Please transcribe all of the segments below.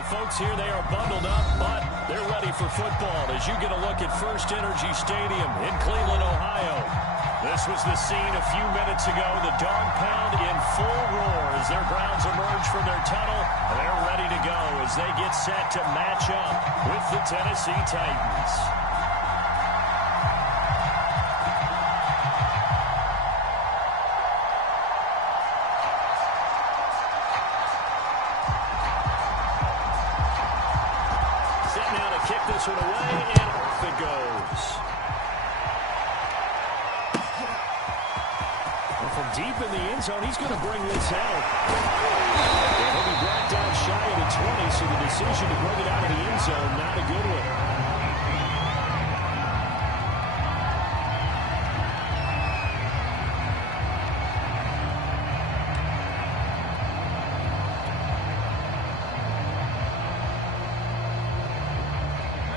the folks here, they are bundled up, but they're ready for football as you get a look at First Energy Stadium in Cleveland, Ohio. This was the scene a few minutes ago. The dog pound in full roar as their Browns emerge from their tunnel. They're ready to go as they get set to match up with the Tennessee Titans. Kick this one away, and off it goes. Well, from deep in the end zone, he's going to bring this out. And he'll be brought down shy of the 20, so the decision to bring it out of the end zone, not a good one.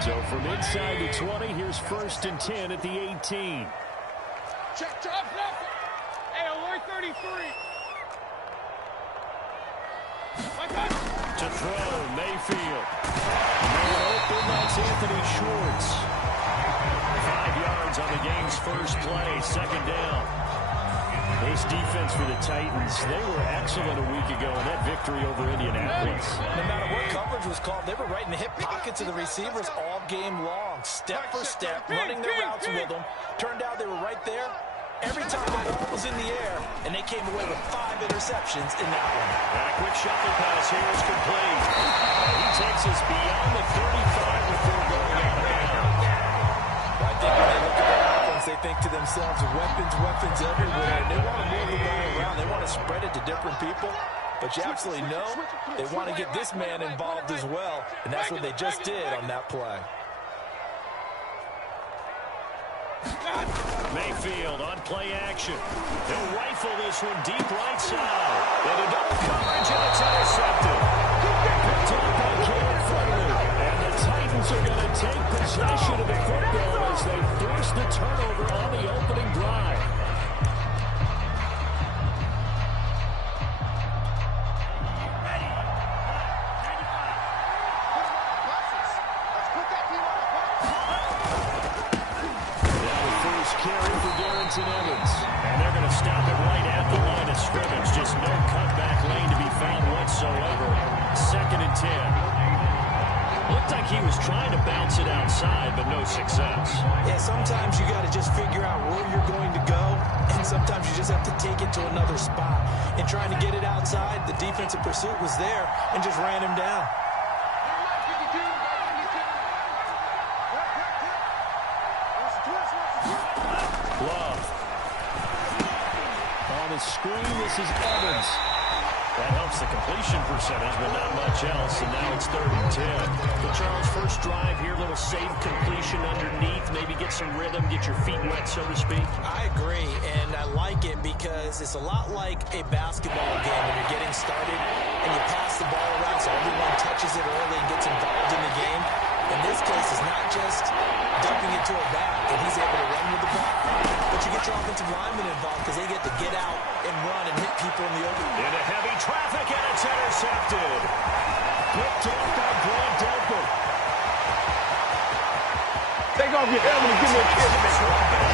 So from inside the 20, here's 1st and 10 at the 18. Check, drop, drop. Hey, alert 33. To throw, Mayfield. Man open, that's Anthony Schwartz. 5 yards on the game's first play, 2nd down. This defense for the Titans, they were excellent a week ago in that victory over Indianapolis. No matter what coverage was called, they were right in the hip pockets of the receivers all game long, step for step, running their routes with them. Turned out they were right there every time the ball was in the air, and they came away with 5 interceptions in that one. A quick shuttle pass here is complete. He takes us beyond the 35 before going out of bounds. I think when they look at their offense, they think to themselves, weapons, weapons everywhere. They want to move the ball around. They want to spread it to different people. But you absolutely know they want to get this man involved as well. And that's what they just did on that play. Mayfield on play action. They'll rifle this one deep right side. Into double coverage, and it's intercepted. Picked up by Caleb Farley. And the Titans are going to take possession of the football as they force the turnover on the opening drive. And they're going to stop it right at the line of scrimmage. Just no cutback lane to be found whatsoever. 2nd and 10. Looked like he was trying to bounce it outside, but no success. Yeah, sometimes you got to just figure out where you're going to go, and sometimes you just have to take it to another spot. And trying to get it outside, the defensive pursuit was there and just ran him down. The screen, this is Evans. That helps the completion percentage, but not much else, and now it's 3rd and 10. But Charles, first drive here, little safe completion underneath, maybe get some rhythm, get your feet wet, so to speak. I agree, and I like it because it's a lot like a basketball game when you're getting started and you pass the ball around so everyone touches it early and gets involved in the game. In this case, it's not just dumping it to a back and he's able to run with the ball, but you get your offensive linemen involved because they get to get out and run and hit people in the open. Into heavy traffic, and it's intercepted. Picked off by Grant Delpit. Take off your helmet and give me a kiss, man.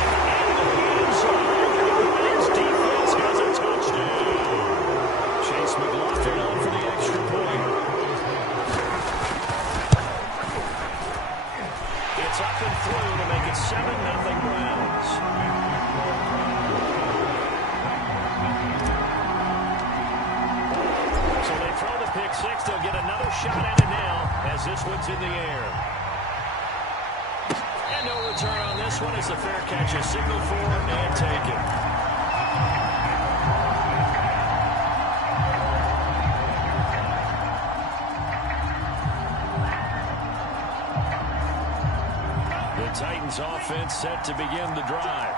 His defense has a touchdown. Chase McLaughlin on for the extra point. It's up and through to make it 7-0 Browns. So they throw the pick six. They'll get another shot at it now as this one's in the air. And no return on this one. It's a fair catch, a signal for and taken. The Titans offense set to begin the drive.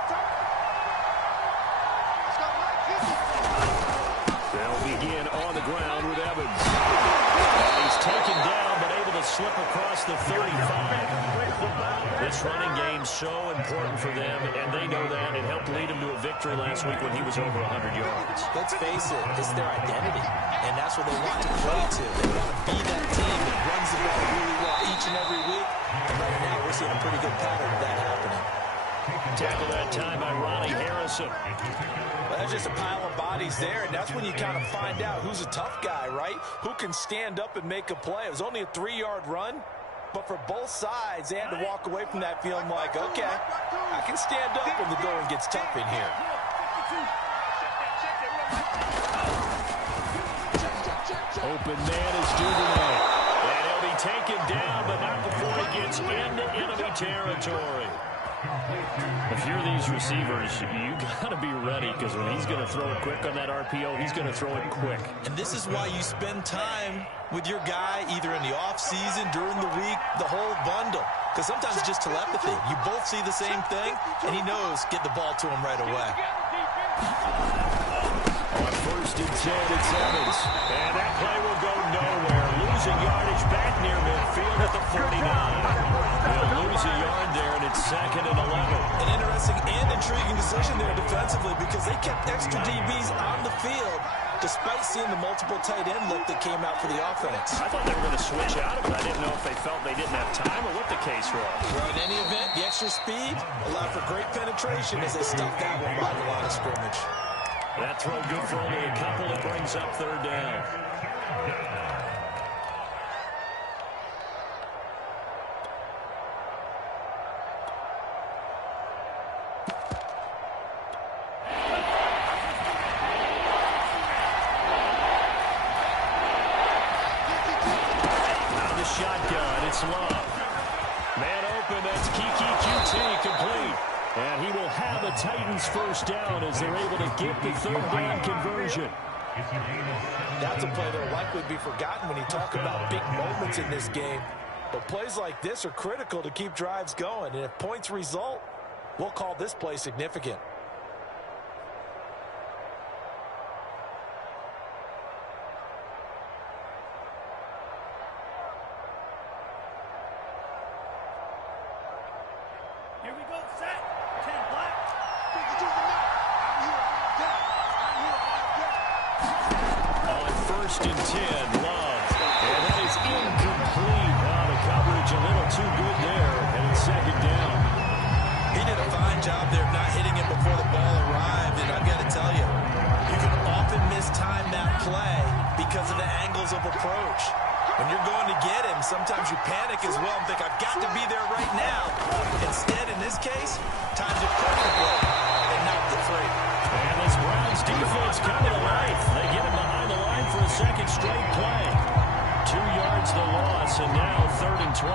They'll begin on the ground with Evans. He's taken down but able to a slip across the 35. This running game's so important for them, and they know that. It helped lead them to a victory last week when he was over 100 yards. Let's face it, it's their identity, and that's what they want to play to. They want to be that team that runs the ball really well each and every week, and right now we're seeing a pretty good pattern of that happening. Tackle that time by Ronnie Harrison. Well, there's just a pile of bodies there, and that's when you kind of find out who's a tough guy, right? Who can stand up and make a play. It was only a 3-yard run, but for both sides, they had to walk away from that feeling like, okay, I can stand up when the going gets tough in here. Open man is Duvernay. And he'll be taken down, but not before he gets into enemy territory. If you're these receivers, you got to be ready, because when he's going to throw it quick on that RPO, he's going to throw it quick. And this is why you spend time with your guy either in the offseason, during the week, the whole bundle. Because sometimes it's just telepathy. You both see the same thing, and he knows get the ball to him right away. On 1st and 10, it's Evans. And that play will go nowhere. Losing yardage back near midfield at the 49. They'll lose a yard there, and it's 2nd and 11. An interesting and intriguing decision there defensively, because they kept extra DBs on the field despite seeing the multiple tight end look that came out for the offense. I thought they were going to switch out of it. I didn't know if they felt they didn't have time or what the case was. Well, in any event, the extra speed allowed for great penetration as they stuffed that one by the line of scrimmage. That throw good for only a couple. It brings up 3rd down. Out of the shotgun, it's Love. Man open, that's Kiki QT complete. And he will have a Titans 1st down as they're able to get the 3rd down conversion. That's a play that will likely be forgotten when you talk about big moments in this game. But plays like this are critical to keep drives going. And if points result, we'll call this play significant. Here we go, set. 10 black. On 1st and 10, Love. And that is incomplete. Wow, the coverage a little too good there. And it's 2nd down. He did a fine job there of not hitting it before the ball arrived. And I've got to tell you, you can often mistime that play because of the angles of approach. When you're going to get him, sometimes you panic as well and think, I've got to be there right now. Instead, in this case, times it perfectly and knocked it free. And this Browns defense coming to life. They get him behind the line for a 2nd straight play. 2 yards the loss, and now 3rd and 12.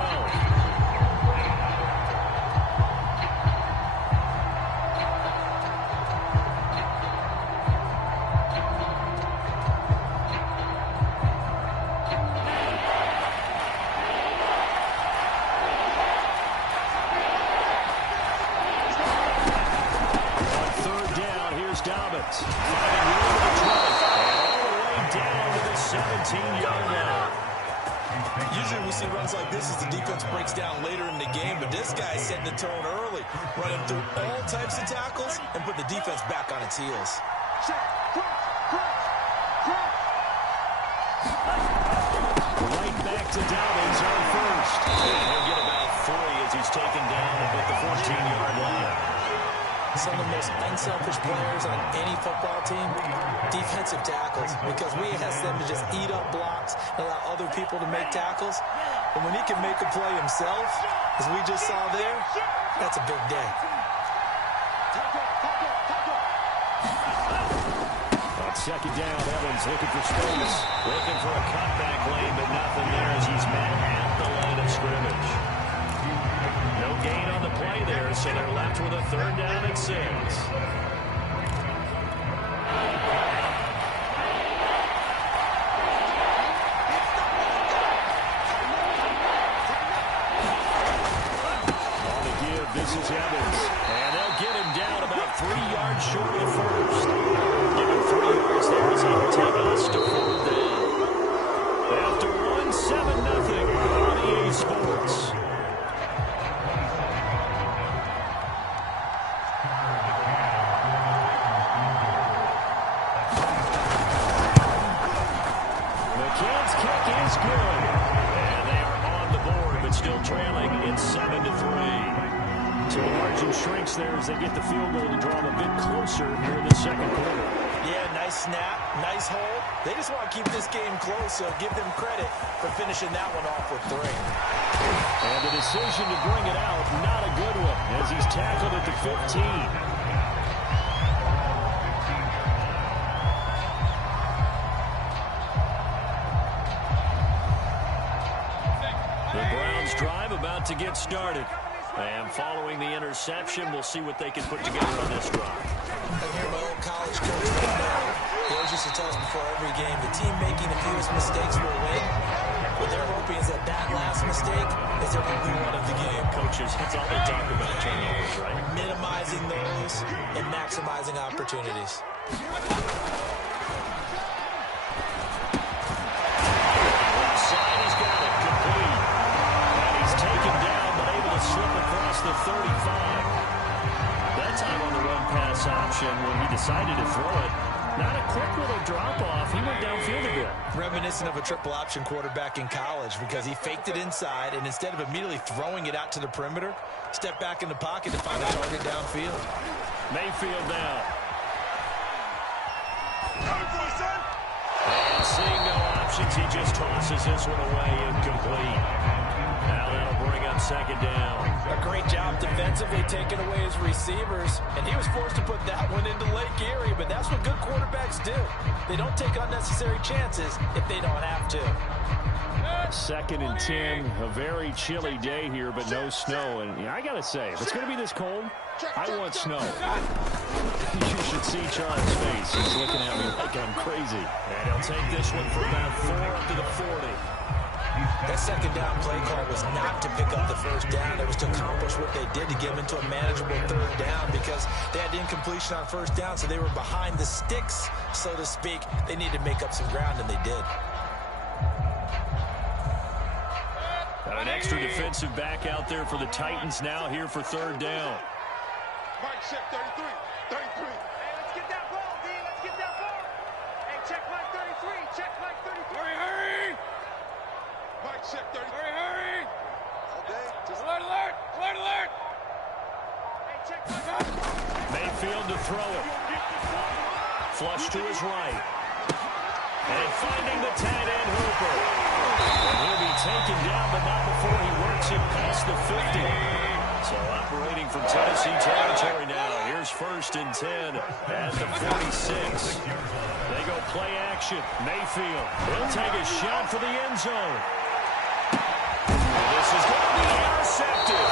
Dobbins. Finding room to throw. And all the way down to the 17-yard line. Usually we see runs like this as the defense breaks down later in the game, but this guy setting the tone early, running through all types of tackles and put the defense back on its heels. Right back to Dobbins on 1st. He'll get about 3 as he's taken down at the 14-yard line. Some of the most unselfish players on any football team, defensive tackles, because we ask them to just eat up blocks and allow other people to make tackles. And when he can make a play himself, as we just saw there, that's a big day. On 2nd down, Evans looking for space. Looking for a cutback lane, but nothing there as he's met at the line of scrimmage. No gain on the play there, so they're left with a 3rd down and 6. On the give, this is Evans. And they'll get him down about 3 yards short of the 1st. Give him 3 yards there as he'll take us to 4th down. After 1-7-0, is good. And they are on the board, but still trailing in 7-3. So the margin shrinks there as they get the field goal to draw them a bit closer here in the second quarter. Yeah, nice snap, nice hold. They just want to keep this game close, so give them credit for finishing that one off with 3. And the decision to bring it out, not a good one, as he's tackled at the 15. The Browns drive about to get started. And following the interception, we'll see what they can put together on this drive. I hear my old college coach he always used to tell us before every game, the team making the fewest mistakes will win. What they're hoping is that last mistake is their only one of the game. Coaches, that's all they talk about, turnovers, right? Minimizing those and maximizing opportunities. Slip across the 35. That time on the run pass option when he decided to throw it. Not a quick little drop off. He went downfield a bit. Reminiscent of a triple option quarterback in college because he faked it inside and instead of immediately throwing it out to the perimeter, stepped back in the pocket to find a target downfield. Mayfield now. And seeing no options, he just tosses this one away incomplete. Now that'll bring up second down. A great job defensively taking away his receivers, and he was forced to put that one into Lake Erie, but that's what good quarterbacks do. They don't take unnecessary chances if they don't have to. 2nd and 10, a very chilly day here, but no snow. And yeah, I got to say, if it's going to be this cold, I want snow. You should see Charles' face. He's looking at me like I'm crazy. And he'll take this one for about 4 up to the 40. That second down play call was not to pick up the first down. It was to accomplish what they did to get them into a manageable third down because they had incompletion on first down, so they were behind the sticks, so to speak. They needed to make up some ground, and they did. Got an extra defensive back out there for the Titans now here for third down. Mike, check 33. 33. Hey, let's get that ball, D. Let's get that ball. Hey, check Mike 33. Check Mike 33. Hurry! Mike, check 33. Hurry! Okay, just Alert, alert! Alert, alert! Hey, check Mike. Mayfield to throw it. Flush to his right. And finding the tight end Hooper. And he'll be taken down, but not before he works it past the 50. So operating from Tennessee territory now. Here's 1st and 10 at the 46. They go play action. Mayfield will take a shot for the end zone. And this is going to be intercepted.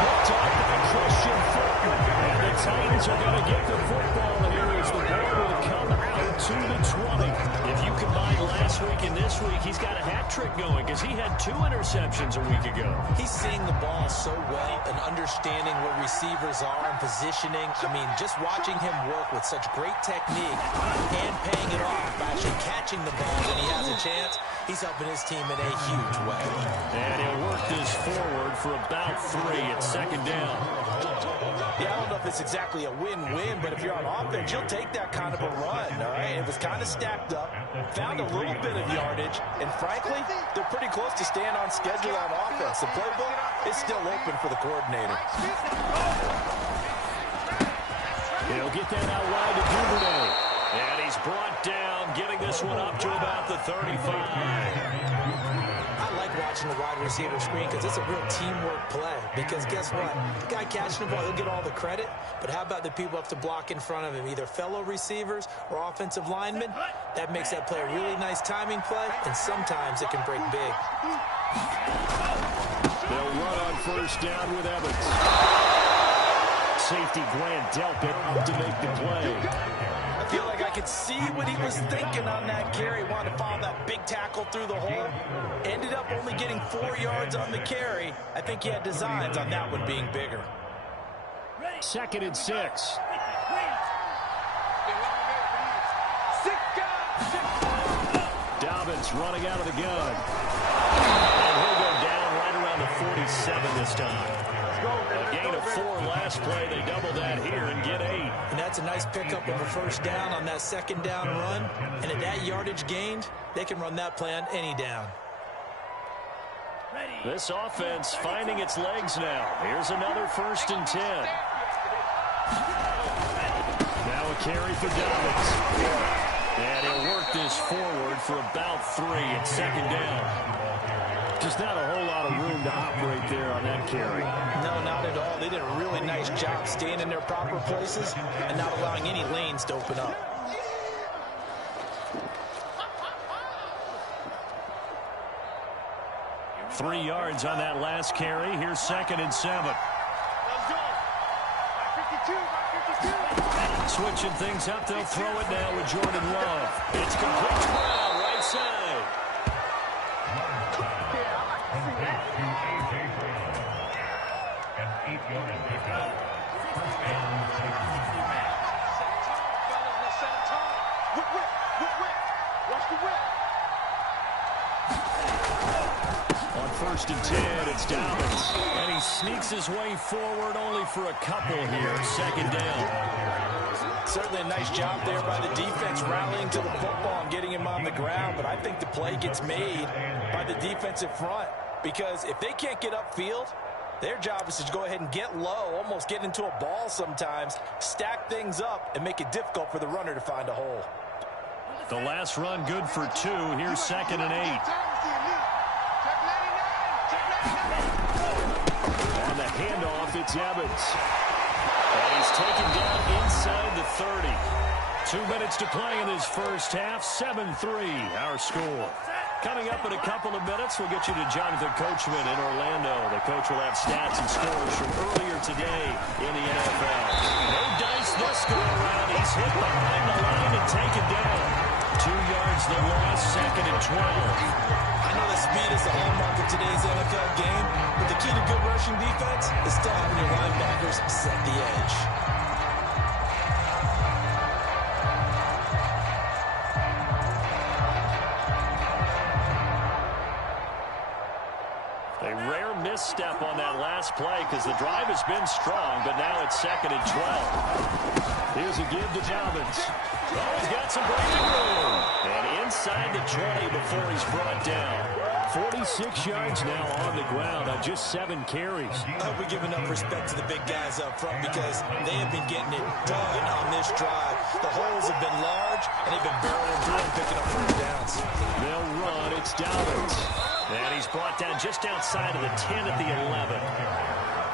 Picked up by Christian Fulton. And the Titans are going to get the football here as the ball will come out to the 20. If you combine last week and this week, he's got a hat trick going because he had 2 interceptions a week ago. He's seeing the ball so well and understanding where receivers are and positioning. I mean, just watching him work with such great technique and paying it off by actually catching the ball when he has a chance, he's helping his team in a huge way. And he'll work this forward for about 3 at second down. Yeah, I don't know if it's exactly a win-win, but if you're on offense, you'll take that kind of a run, all right? It was kind of stacked up, found a little bit of yardage, and frankly, they're pretty close to staying on schedule on offense. The playbook is still open for the coordinator. He'll get that out wide to Duvernay. And he's brought down, getting this one up to about the 35. I like watching the wide receiver screen because it's a real teamwork play. Because guess what? The guy catching the ball, he'll get all the credit. But how about the people up to block in front of him, either fellow receivers or offensive linemen? That makes that play a really nice timing play, and sometimes it can break big. They'll run on first down with Evans. Safety Grant Delpit to make the play. I feel like I could see what he was thinking on that carry. Wanted to follow that big tackle through the hole. Ended up only getting 4 yards on the carry. I think he had designs on that one being bigger. 2nd and 6. Dobbins running out of the gun. And he'll go down right around the 47 this time. A gain of 4 last play. They double that here and get 8. And that's a nice pickup of a first down on that second down run. And at that yardage gained, they can run that play on any down. This offense finding its legs now. Here's another 1st and 10. Now a carry for Dobbins. And he'll work this forward for about 3 at second down. Just not a whole lot of room to operate there on that carry. No, not at all. They did a really nice job staying in their proper places and not allowing any lanes to open up. Three yards on that last carry. Here's 2nd and 7. Let's go. 52. Switching things up, they'll throw it now with Jordan Love. It's complete to Brown, right side. Watch the whip. On 1st and 10, it's Dobbins. And he sneaks his way forward only for a couple here. 2nd down. Certainly a nice job there by the defense rallying to the football and getting him on the ground. But I think the play gets made by the defensive front. Because if they can't get upfield, their job is to go ahead and get low, almost get into a ball sometimes, stack things up, and make it difficult for the runner to find a hole. The last run good for 2. Here's 2nd and 8. On the handoff, it's Evans. And he's taken down inside the 30. 2 minutes to play in this first half. 7-3, our score. Coming up in a couple of minutes, we'll get you to Jonathan Coachman in Orlando. The coach will have stats and scores from earlier today in the NFL. No dice this go-around. He's hit behind the line and taken down. 2 yards the loss, 2nd and 12. I know that speed is the hallmark of today's NFL game, but the key to good rushing defense is still having your linebackers set the edge. A rare misstep on that last play because the drive has been strong, but now it's 2nd and 12. Here's a give to Dobbins. Oh, he's got some breathing room. And inside the 20 before he's brought down. 46 yards now on the ground on just 7 carries. I hope we give enough respect to the big guys up front because they have been getting it done on this drive. The holes have been large, and they've been barreling through and picking up 1st downs. They'll run. It's Dobbins. And he's brought down just outside of the 10 at the 11.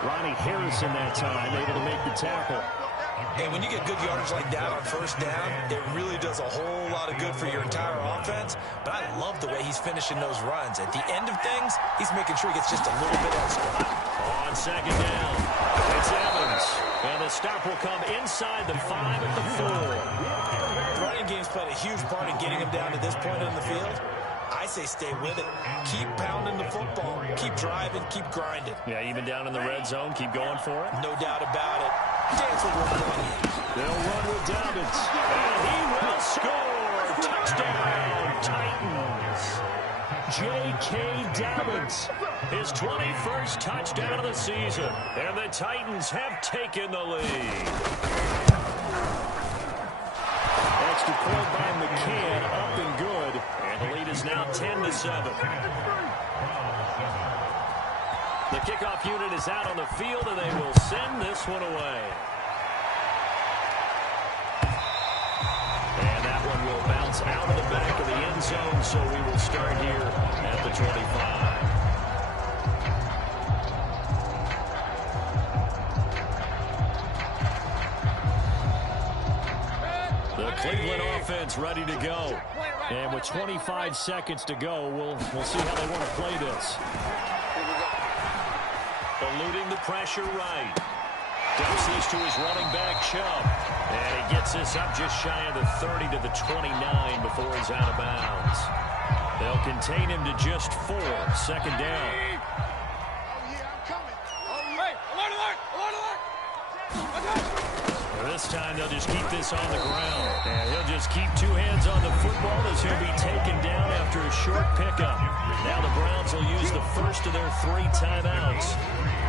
Ronnie Harrison that time able to make the tackle. And when you get good yardage like that on 1st down, it really does a whole lot of good for your entire offense. But I love the way he's finishing those runs. At the end of things, he's making sure he gets just a little bit extra. On 2nd down, it's Evans. And the stop will come inside the 5 at the 4. The running game's played a huge part in getting him down to this point in the field. I say stay with it. Keep pounding the football. Keep driving. Keep grinding. Yeah, even down in the red zone, keep going for it. No doubt about it. Dance will work on you. They'll run with Dobbins. And he will score. Touchdown, Titans. J.K. Dobbins. His 21st touchdown of the season. And the Titans have taken the lead. Extra point by McCann, up and good. And the lead is now 10-7. The kickoff unit is out on the field, and they will send this one away. And that one will bounce out of the back of the end zone, so we will start here at the 25. The Cleveland offense ready to go. And with 25 seconds to go, we'll see how they want to play this. Eluding the pressure right. Dumps this to his running back, Chubb. And he gets this up just shy of the 30 to the 29 before he's out of bounds. They'll contain him to just 4. 2nd down. Oh, yeah, I'm coming. Oh, hey, alert. This time they'll just keep this on the ground. And he'll just keep 2 hands on the football as he'll be taken down after a short pickup. Now the Browns will use the first of their 3 timeouts.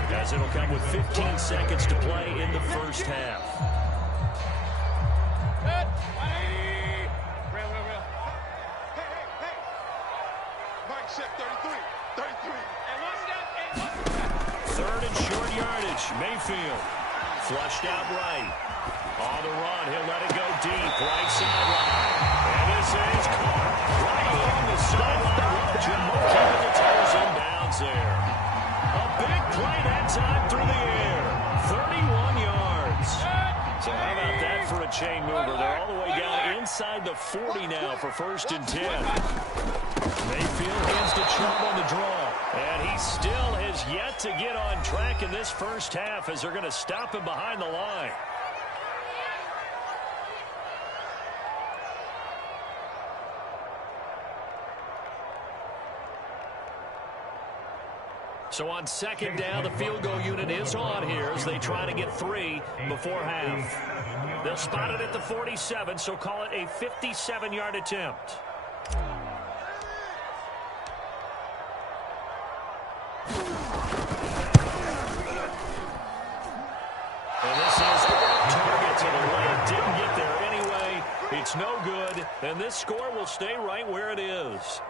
as it'll come with 15 seconds to play in the first half. Good. Real. Hey. Mike check 33. And watch that. Third and short yardage. Mayfield flushed out right. On the run, he'll let it go deep. Right sideline. And this is caught right along the sideline. Jumbo keeping the toes in bounds there. A big play that time through the air. 31 yards. So how about that for a chain mover? They're all the way down inside the 40 now for 1st and 10. Mayfield hands to Chubb on the draw. And he still has yet to get on track in this first half as they're going to stop him behind the line. So on 2nd down, the field goal unit is on here as they try to get 3 before half. They'll spot it at the 47, so call it a 57-yard attempt. And this is target to the left. Didn't get there anyway. It's no good, and this score will stay right where it is.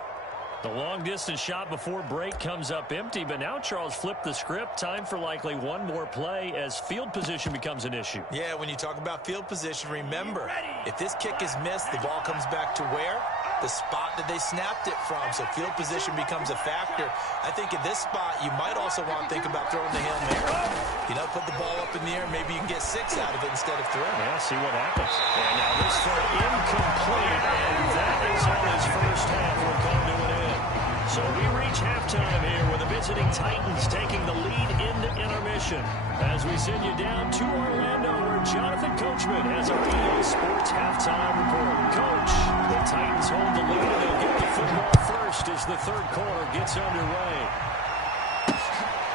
The long-distance shot before break comes up empty, but now Charles flipped the script. Time for likely one more play as field position becomes an issue. Yeah, when you talk about field position, remember, if this kick is missed, the ball comes back to where? The spot that they snapped it from, so field position becomes a factor. I think in this spot, you might also want to think about throwing the Hail Mary. You know, put the ball up in the air, maybe you can get 6 out of it instead of 3. Yeah, see what happens. And now this throw incomplete, and that is how his first half will come to an end. So we reach halftime here with the visiting Titans taking the lead into intermission. As we send you down to Orlando, where Jonathan Coachman has our EA Sports halftime report. Coach, the Titans hold the lead, and they'll get the football first as the 3rd quarter gets underway.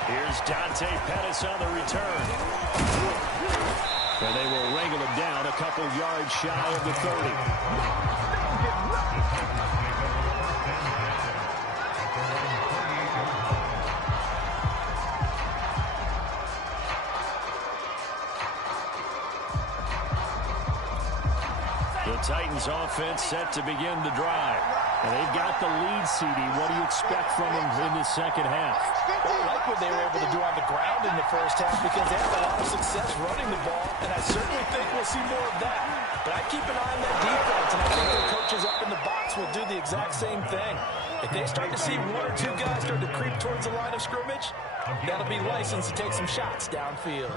Here's Dante Pettis on the return. And they will wrangle him down a couple yards shy of the 30. The Titans offense set to begin the drive. And they've got the lead, CD. What do you expect from them in the second half? Well, I like what they were able to do on the ground in the first half because they had a lot of success running the ball, and I certainly think we'll see more of that. But I keep an eye on that defense, and I think their coaches up in the box will do the exact same thing. If they start to see 1 or 2 guys start to creep towards the line of scrimmage, that'll be license to take some shots downfield.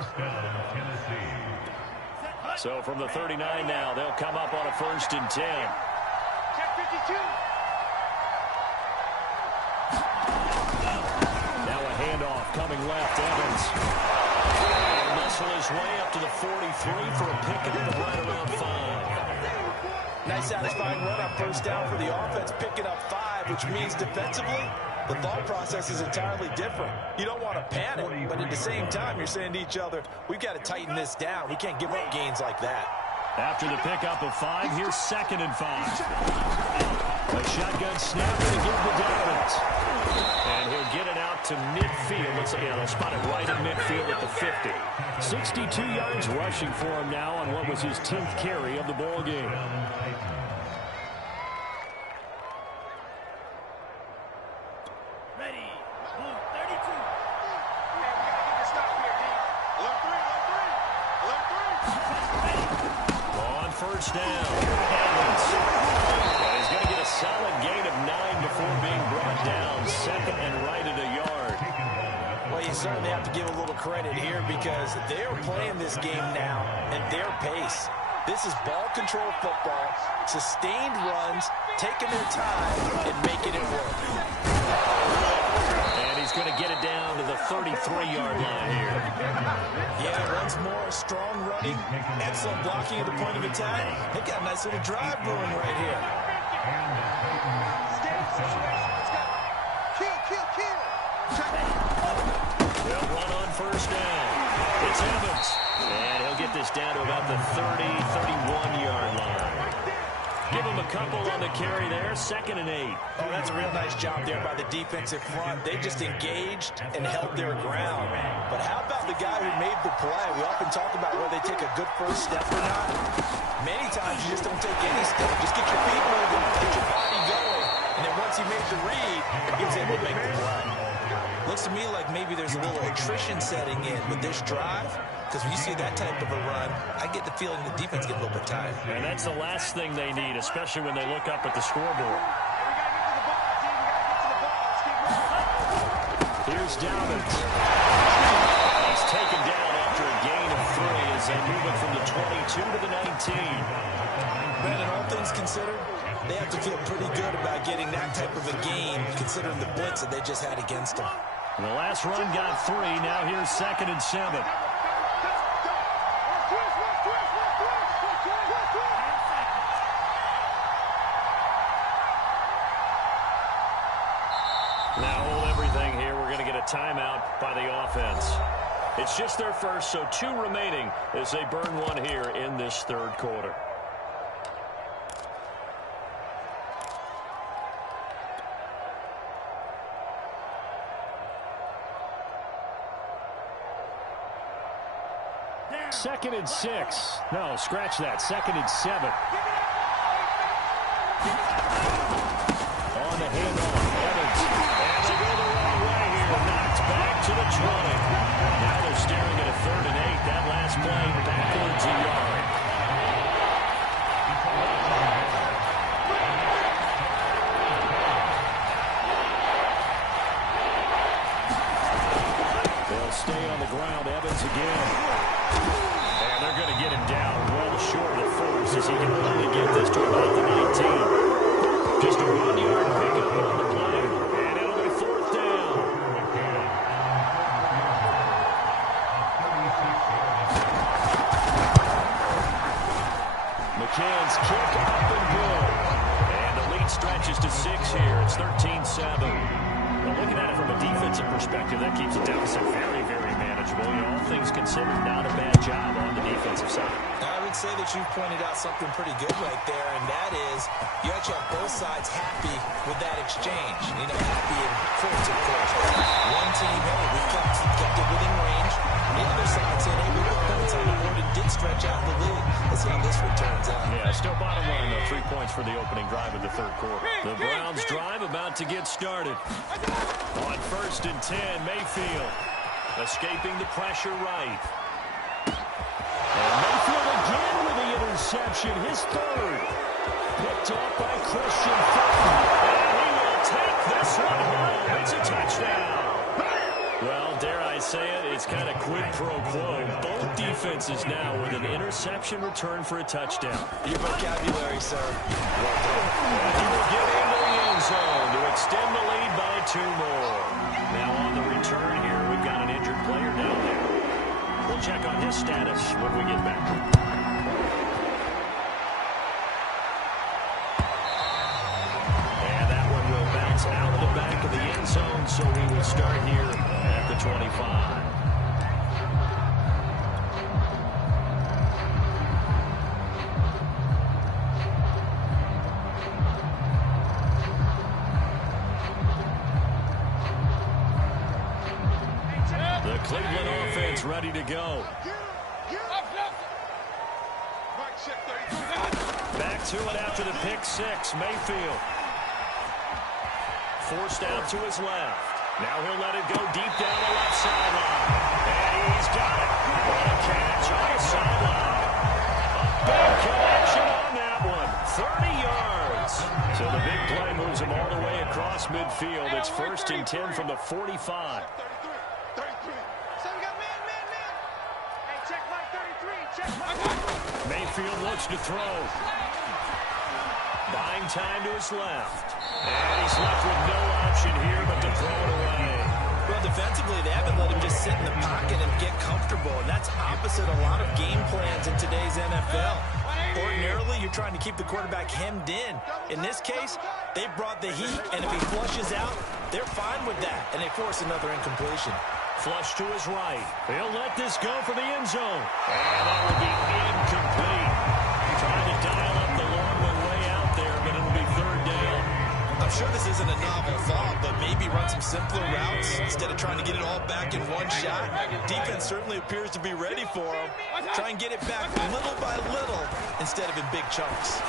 So from the 39 now, they'll come up on a 1st and 10. Check 52. Now a handoff coming left. Evans muscle his way up to the 43 for a pickup of right around 5. Nice satisfying run on 1st down for the offense, picking up 5, which means defensively, the thought process is entirely different. You don't want to panic, but at the same time, you're saying to each other, we've got to tighten this down. We can't give up gains like that. After the pickup of 5, here's 2nd and 5. A shotgun snap to give the Dolphins. And he'll get it out to midfield. They'll spot it right in midfield at the 50. 62 yards rushing for him now on what was his 10th carry of the ball game. Ready. Move 32. Hey, we gotta get this stop here, D. Alert 3. On 1st down. Evans. And he's going to get a solid gain of 9 before being brought down. 2nd and right at a yard. Well, you certainly have to give a little credit here because they're playing this game now at their pace. This is ball control football, sustained runs, taking their time, and making it work. And he's going to get it down to the 33-yard line here. Yeah, once more, strong running, excellent blocking at the point of attack. They got a nice little drive brewing right here. Kill. They'll run on 1st down. It's Evans. And he'll get this down to about the 30, 31-yard line. Give him a couple on the carry there. 2nd and 8. Oh, that's a real nice job there by the defensive front. They just engaged and held their ground. But how about the guy who made the play? We often talk about whether they take a good first step or not. Many times you just don't take any step. Just get your feet moving, get your body going. And then once he made the read, he was able to make the play. Looks to me like maybe there's a little attrition setting in with this drive. Because when you see that type of a run, I get the feeling the defense gets a little bit tired. And that's the last thing they need, especially when they look up at the scoreboard. Here's Dobbins. He's taken down after a gain of 3 as they move it from the 22 to the 19. Brandon, all things considered, they have to feel pretty good about getting that type of a gain, considering the blitz that they just had against them. The last run got 3. Now here's 2nd and 7. Now hold everything here. We're going to get a timeout by the offense. It's just their first, so 2 remaining as they burn 1 here in this 3rd quarter. Second and 6. No, scratch that. 2nd and 7. On the handoff, Evans. And they go the wrong way here. Knocked back to the 20. Now they're staring at a 3rd and 8. That last play backwards a yard. They'll stay on the ground. Evans again. And they're going to get him down well short of the first as he can only get this to about the 19. Just a 1-yard pickup on the play, and it'll be 4th down. McCann's kick up and good. And the lead stretches to 6 here. It's 13-7. Well, looking at it from a defensive perspective, that keeps the deficit very, very manageable. You know, all things considered, not a bad job on the defensive side. I would say that you've pointed out something pretty good right there, and that is you actually have both sides happy with that exchange. You know, happy in quotes, of course. One team, hey, we kept it within range. The other side saying, hey, we put points on the board and did stretch out the lead. Let's see how this one turns out. Yeah, still bottom line, though. 3 points for the opening drive of the 3rd quarter. The Browns drive about to get started. On 1st and 10, Mayfield escaping the pressure right. And Mayfield again with the interception, his 3rd. Picked up by Christian Fulton. And he will take this one home. It's a touchdown. Well, dare I say it, it's kind of quid pro quo. Both defenses now with an interception return for a touchdown. Your vocabulary, sir. Well done. And he will get into the end zone to extend the lead by 2 more. Now on the return here, we've got an injured player down there. We'll check on his status when we get back. And that one will bounce out of the back of the end zone, so we will start here at the 25. The Cleveland offense ready to go. Back to it after the pick 6. Mayfield forced out to his left. Now he'll let it go deep down the left sideline. And he's got it. What a catch on the sideline. A big connection on that one. 30 yards. So the big play moves him all the way across midfield. It's 1st and 10 from the 45. Mayfield looks to throw. Buying time to his left. And he's left with no option here but to throw it away. Well, defensively, they haven't let him just sit in the pocket and get comfortable, and that's opposite a lot of game plans in today's NFL. Ordinarily, you're trying to keep the quarterback hemmed in. In this case, they brought the heat, and if he flushes out, they're fine with that, and they force another incompletion. Flush to his right. He'll let this go for the end zone. And that will be incomplete. Trying to dial up the long one way out I'm sure this isn't a novel thought, but maybe run some simpler routes instead of trying to get it all back in one shot. Defense certainly appears to be ready for him. Try and get it back little by little instead of in big chunks.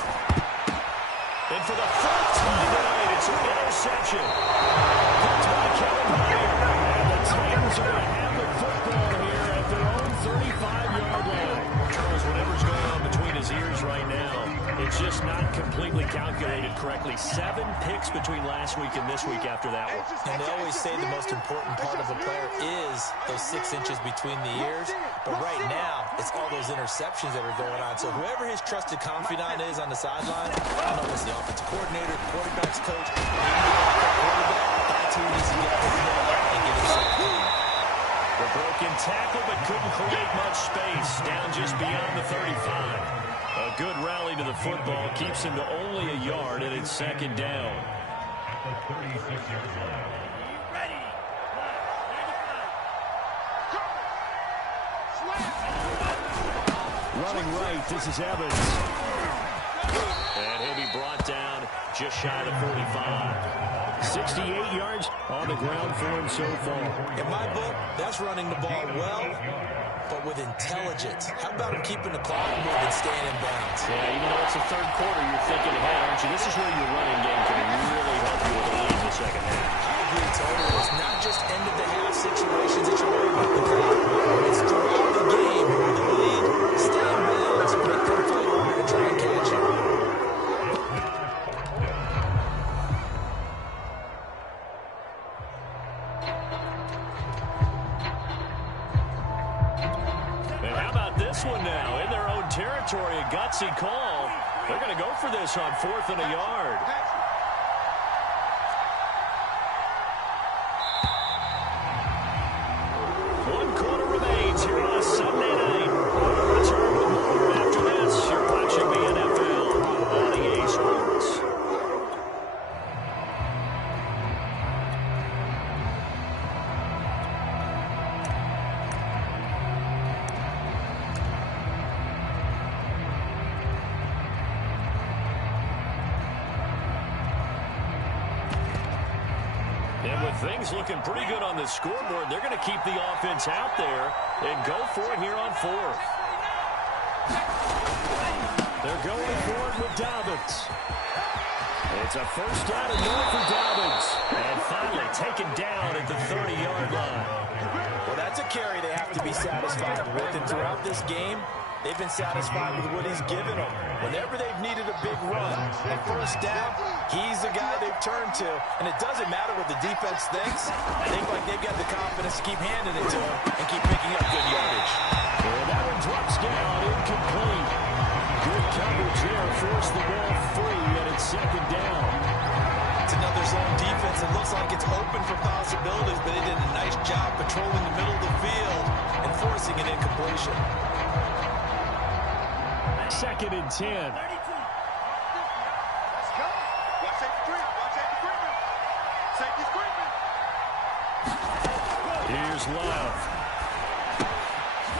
And for the fourth time tonight, it's an interception. Caught by Kevin Meyer. And the Titans are going to have the football here at their own 35-yard line. Charles, whatever's going on between his ears right now, it's just not completely calculated correctly. 7 picks between last week and this week after that one. And they always say the most important part of a player is those 6 inches between the ears. But right now, it's all those interceptions that are going on. So whoever his trusted confidant is on the sideline, I don't know if it's the offensive coordinator, quarterback's coach, that's who needs to get up and get himself clean. The broken tackle, but couldn't create much space. Down just beyond the 35. A good rally to the football keeps him to only a yard, and it's second down. Running right, this is Evans. And he'll be brought down just shy of the 45. 68 yards on the ground for him so far. In my book, that's running the ball well, but with intelligence. How about him keeping the clock moving, staying in bounds? Yeah, even though it's the third quarter, you're thinking ahead, aren't you? This is where your running game can really help you with a lead in the second half. I agree totally. It's not just end-of-the-half situations that you're worried about the clock. It's throughout the game. The lead, stay in bounds, make them fight over and try and catch you. This one now in their own territory, a gutsy call. They're going to go for this on 4th and a yard. One quarter remains here on a Sunday night. We'll return with more after this. You're watching the NFL on EA Sports. And with things looking pretty good on the scoreboard, they're going to keep the offense out there and go for it here on 4th. They're going for it with Dobbins. It's a first down and more for Dobbins. And finally taken down at the 30-yard line. Well, that's a carry they have to be satisfied with. And throughout this game, they've been satisfied with what he's given them. Whenever they've needed a big run, a first down, he's the guy they've turned to. And it doesn't matter what the defense thinks. They think like they've got the confidence to keep handing it to him and keep picking up good yardage. And that one drops down, incomplete. Good coverage there, forced the ball free, and it's second down. It's another zone defense. It looks like it's open for possibilities, but they did a nice job patrolling the middle of the field and forcing an incompletion. Second and 10. Let's go. Watch safety creep. Watch safety creeping. Safety's creeping. Here's Love.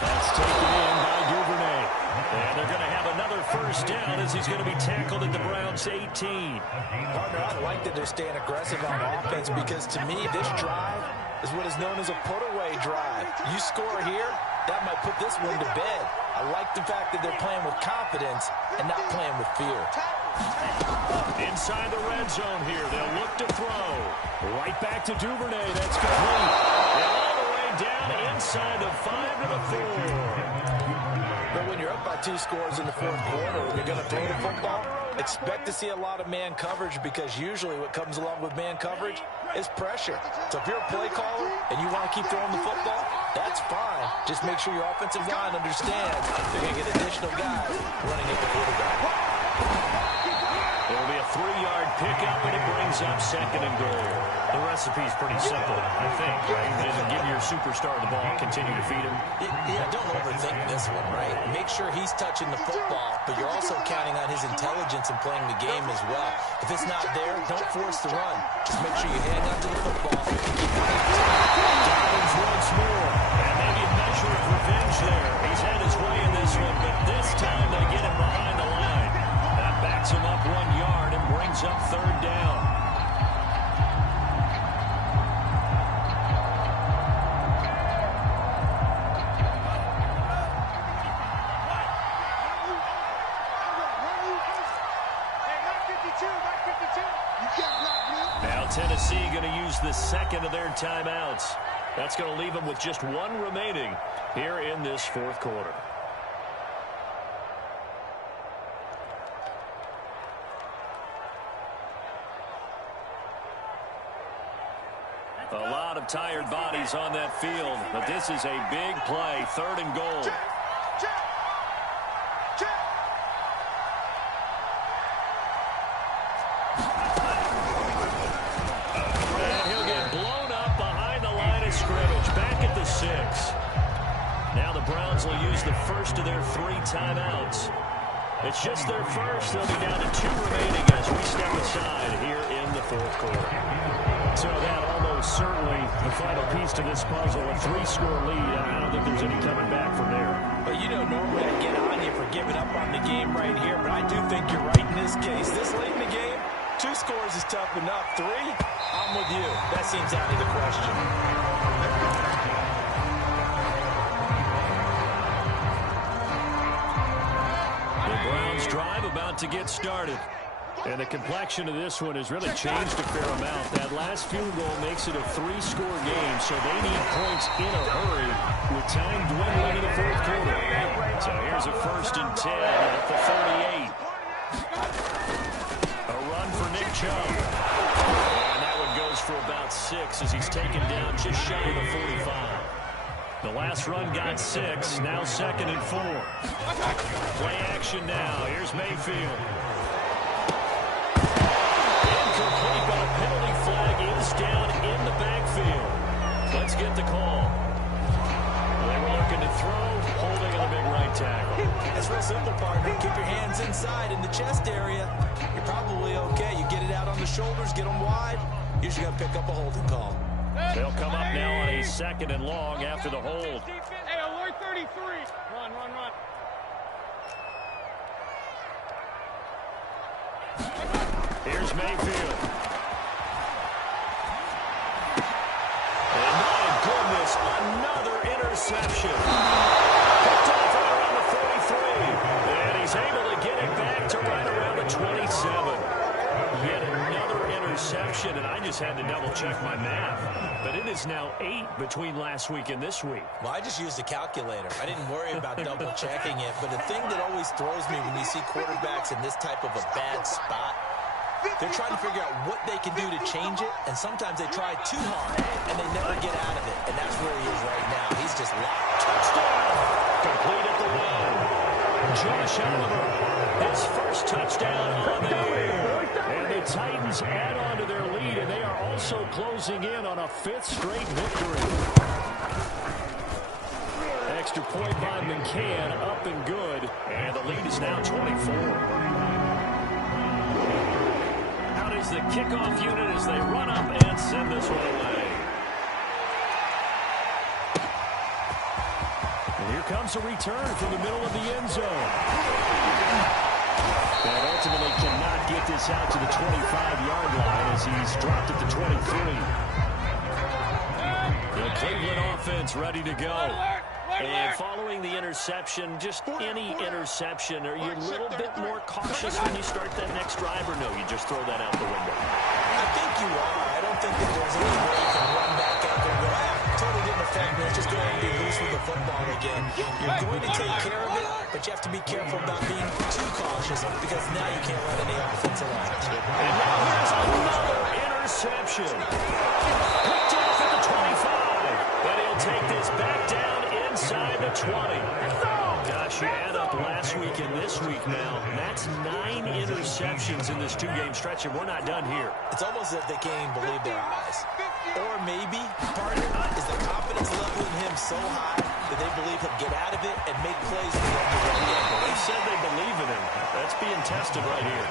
That's taken in by Duvernay. And they're going to have another first down as he's going to be tackled at the Browns' 18. Partner, I like that they're staying aggressive on offense because to me, this drive is what is known as a put-away drive. You score here, that might put this one to bed. I like the fact that they're playing with confidence and not playing with fear. Inside the red zone here, they'll look to throw. Right back to Duvernay, that's complete. And all the way down inside the 5 to the 4. But when you're up by 2 scores in the 4th quarter and you're going to throw the football, expect to see a lot of man coverage because usually what comes along with man coverage is pressure. So if you're a play caller and you want to keep throwing the football, that's fine. Just make sure your offensive line understands they're going to get additional guys running at the quarterback. It'll be a 3-yard pickup, and it brings up second and goal. The recipe's pretty simple, I think, right? It isn't give your superstar the ball, continue to feed him. Yeah, don't overthink this one, right? Make sure he's touching the football, but you're also counting on his intelligence in playing the game as well. If it's not there, don't force the run. Just make sure you hang on to the football and keep it going. Dobbins once more, and maybe a measure of revenge there. He's had his way in this one, but this time they get him behind the line. That backs him up 1 yard and brings up 3rd down. Tennessee going to use the second of their timeouts. That's going to leave them with just one remaining here in this fourth quarter. A lot of tired bodies on that field, but this is a big play, 3rd and goal. And he'll get blown up behind the line of scrimmage, back at the 6. Now the Browns will use the first of their 3 timeouts. It's just their first. They'll be down to 2 remaining as we step aside here in the fourth quarter. So that almost certainly the final piece to this puzzle, a 3-score lead. I don't think there's any coming back from there. But, you know, normally I get on you for giving up on the game right here, but I do think you're right in this case. This late in the game, 2 scores is tough enough. 3, I'm with you. That seems out of the question. The Browns drive about to get started. And the complexion of this one has really changed a fair amount. That last field goal makes it a 3-score game, so they need points in a hurry with time dwindling in the fourth quarter. So here's a 1st and 10 at the 38. A run for Nick Chubb. And that one goes for about 6 as he's taken down just shy of the 45. The last run got 6, now 2nd and 4. Play action now. Here's Mayfield. Incomplete, but a penalty flag is down in the backfield. Let's get the call. They were looking to throw, holding on the big right tackle. It's real simple, partner. Keep your hands inside in the chest area. You're probably okay. You get it out on the shoulders, get them wide. Usually got to pick up a holding call. They'll come up now on a 2nd and long after the hold. Hey, alert 33. Run, run, run. Here's Mayfield. And my goodness, another interception. Picked off right around the 43. And he's able to get it back to right around the 27. Yet another interception, and I just had to double-check my math. But it is now 8 between last week and this week. Well, I just used a calculator. I didn't worry about double-checking it. But the thing that always throws me when you see quarterbacks in this type of a bad spot, they're trying to figure out what they can do to change it, and sometimes they try too hard, and they never get out of it. And that's where he is right now. He's just locked. Touchdown! Complete at the 1. Josh Oliver, his first touchdown on the year. And the Titans add on to their lead, and they are also closing in on a 5th straight victory. Extra point by McCann, up and good, and the lead is now 24. Is the kickoff unit as they run up and send this one away. And here comes a return from the middle of the end zone. And ultimately cannot get this out to the 25-yard line as he's dropped at the 23. The Cleveland offense ready to go. And following the interception, just any interception, are you a little bit more cautious when you start that next drive, or no, you just throw that out the window? I think you are. I don't think that there's any way you can run back up and go, totally didn't affect me. Let's just go ahead and be loose with the football again. You're going to take care of it, but you have to be careful about being too cautious because now you can't run any offensive lines. And now here's another interception. Picked off at the 25. And he'll take this back down inside the 20. Gosh, you add up last week and this week now. That's 9 interceptions in this 2-game stretch, and we're not done here. It's almost as if they can't even believe their eyes. Or maybe, partner, is the confidence level in him so high that they believe he'll get out of it and make plays for them to run in. They said they believe in him. That's being tested right here.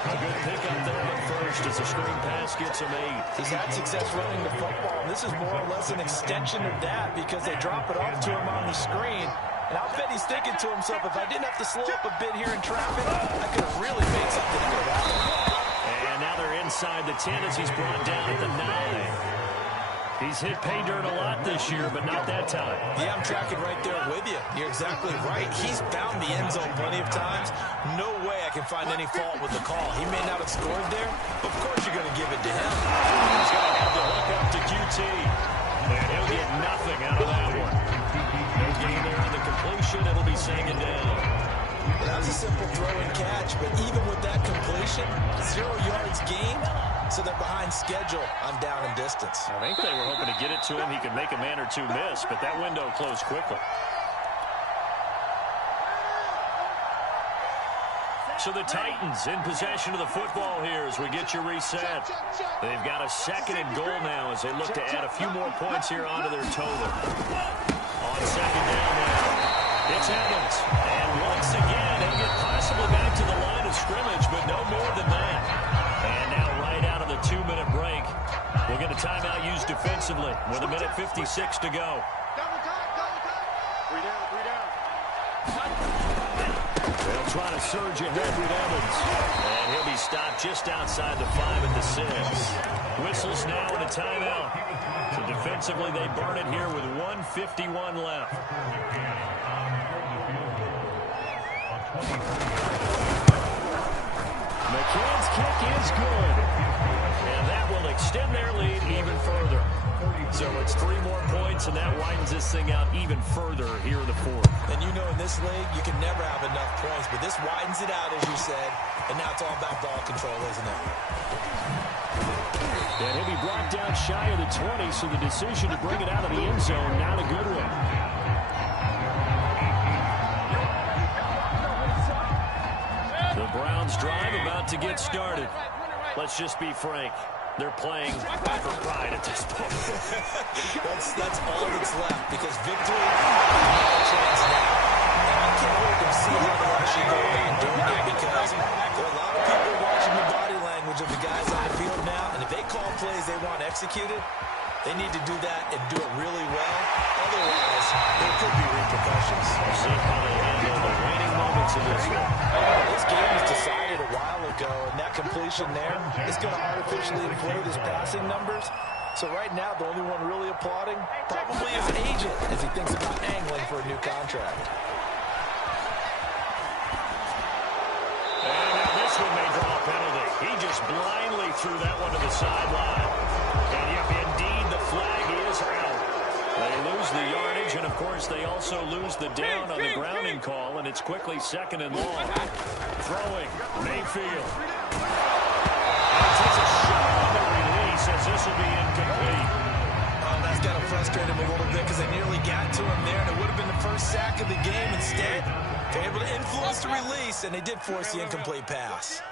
A good pickup there at first as the screen pass gets him 8. He's had success running the football, and this is more or less an extension of that because they drop it off to him on the screen. And I'll bet he's thinking to himself, if I didn't have to slow up a bit here in traffic, I could have really made something out of that. And now they're inside the 10 as he's brought down at the 9. He's hit pay dirt a lot this year, but not that time. Yeah, I'm tracking right there with you. You're exactly right. He's found the end zone plenty of times. No way I can find any fault with the call. He may not have scored there, but of course you're going to give it to him. He's going to have to hook up to QT. And he'll get nothing out of that one. No gain there on the completion. It'll be second down. That was a simple throw and catch, but even with that completion, 0 yards gained, so they're behind schedule on down and distance. I think they were hoping to get it to him. He could make a man or two miss, but that window closed quickly. So the Titans in possession of the football here as we get you reset. They've got a second and goal now as they look to add a few more points here onto their total. On second down now, it's Evans. And once again, he'll get possibly back to the line of scrimmage, but no more than that. And now right out of the 2-minute break, we'll get a timeout used defensively with 1:56 to go. Double time. 3 down. They'll try to surge ahead with Evans. And he'll be stopped just outside the 5 at the 6. Whistles now and a timeout. So defensively, they burn it here with 1:51 left. McCann's kick is good. And that will extend their lead even further. So it's 3 more points, and that widens this thing out even further here in the 4th. And you know in this league, you can never have enough points, but this widens it out, as you said, and now it's all about ball control, isn't it? And he'll be brought down shy of the 20, so the decision to bring it out of the end zone, not a good one. The Browns drive about to get started. Let's just be frank. They're playing for pride at this point. that's all that's left, because victory is not a chance now. And I can't wait to see how they actually go about doing it, because there are a lot of people watching the body language of the guys on the field now, and if they call plays they want executed, they need to do that and do it really well. Otherwise, there could be repercussions. We'll see how they handle the waning moments of this one. This game was decided a while ago, and that completion there is going to artificially inflate his passing numbers. So right now, the only one really applauding probably his agent as he thinks about angling for a new contract. And now this one may draw a penalty. He just blindly threw that one to the sideline. And yep, indeed, the flag is out. They lose the yardage, and of course, they also lose the down on the grounding call, and it's quickly second and long. Throwing, Mayfield. And takes a shot on the release as this will be incomplete. That's got to frustrate him a little bit, because they nearly got to him there, and it would have been the first sack of the game. Instead, they're able to influence the release, and they did force the incomplete pass.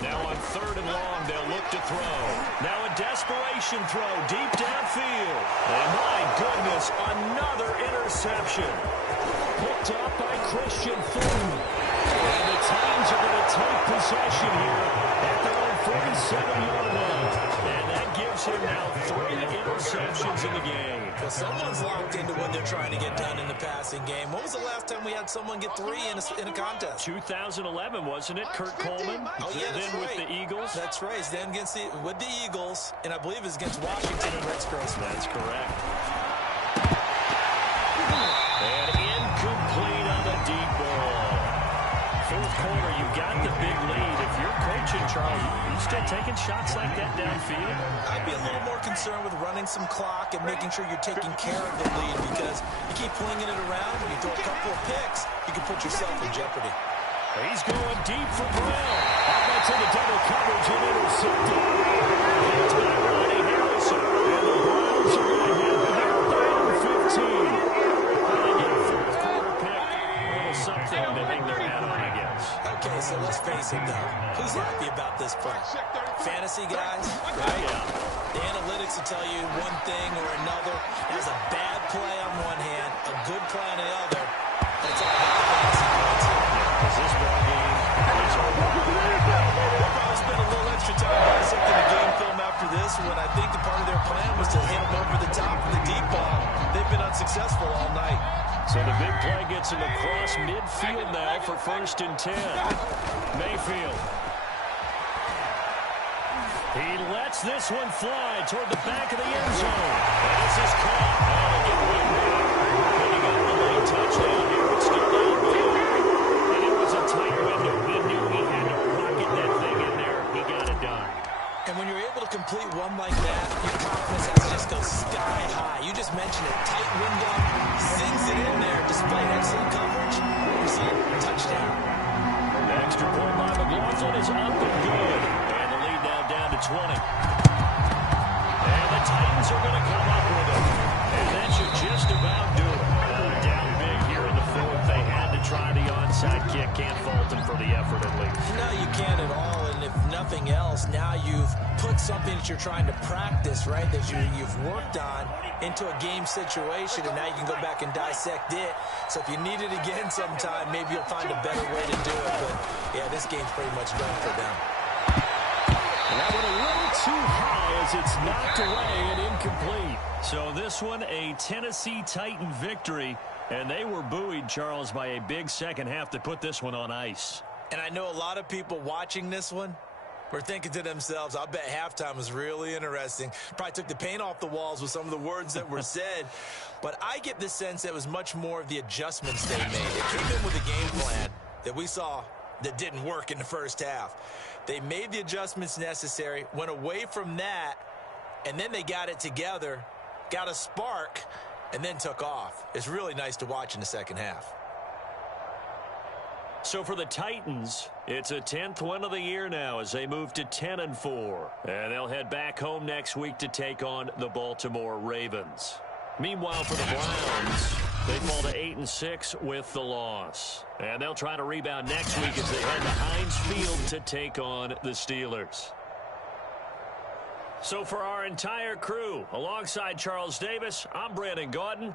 Now on 3rd and long, they'll look to throw. Now a desperation throw deep downfield. And my goodness, another interception. Picked up by Christian Fulton. And the Titans are going to take possession here at their own 47-yard line. And that gives him now 3 interceptions in the game. Well, someone's locked into what they're trying to get done in the passing game. When was the last time we had someone get 3 in a contest? 2011, wasn't it? Kurt Coleman. Oh, yeah, that's then right. with the Eagles. That's right. Then with the Eagles, and I believe it's against Washington and Rex Grossman. That's correct. And incomplete on the deep ball. 4th quarter, you got the big lead. If you're coaching, Charlie, are you still taking shots like that downfield? I'd be a little more concerned with running some clock and making sure you're taking care of the lead, because you keep flinging it around, you throw a couple of picks, you can put yourself in jeopardy. He's going deep for Brown. That's in the double coverage and intercepted. It's by Ronnie Harrison. And the Browns are going to have their 15. They get a 4th quarter pick. A little something to hang their hat on, I guess. Okay, so let's face it, though. Who's happy about this play? Fantasy guys, right? Yeah. The analytics will tell you one thing or another. There's a bad play on one hand, a good play on the other. And it's all about the fantasy points here. Is this ball game is over? We'll probably spend a little extra time dissecting the game film after this, when I think the part of their plan was to hit them over the top of the deep ball. They've been unsuccessful all night. So the big play gets him across midfield now for 1st and 10. Mayfield. He lets this one fly toward the back of the end zone. And this is caught. Oh, they get one back. And he got a late touchdown here, but still down big. And it was a tight window. He knew he had to rocket that thing in there. He got it done. And when you're able to complete one like that, your confidence has to just go sky high. You just mentioned it. Tight window, sings it in there, displayed excellent coverage, result, touchdown. The extra point by McLaughlin is up and good. And the lead now down to 20. And the Titans are going to come up with it. And that should just about do it. Down big here in the 4th. They had to try the onside kick. Can't fault them for the effort at least. No, you can't at all. And if nothing else, now you've put something that you're trying to practice, right, that you've worked on into a game situation, and now you can go back and dissect it. So if you need it again sometime, maybe you'll find a better way to do it. But, yeah, this game's pretty much done for them. And that went a little too high as it's knocked away and incomplete. So this one, a Tennessee Titan victory. And they were buoyed, Charles, by a big second half that put this one on ice. And I know a lot of people watching this one were thinking to themselves, I bet halftime was really interesting. Probably took the paint off the walls with some of the words that were said. But I get the sense that it was much more of the adjustments they made. They came in with a game plan that we saw that didn't work in the first half. They made the adjustments necessary, went away from that, and then they got it together, got a spark, and then took off. It's really nice to watch in the second half. So for the Titans, it's a 10th win of the year now as they move to 10-4. And they'll head back home next week to take on the Baltimore Ravens. Meanwhile, for the Browns, they fall to 8-6 with the loss. And they'll try to rebound next week as they head to Heinz Field to take on the Steelers. So for our entire crew, alongside Charles Davis, I'm Brandon Gaudin.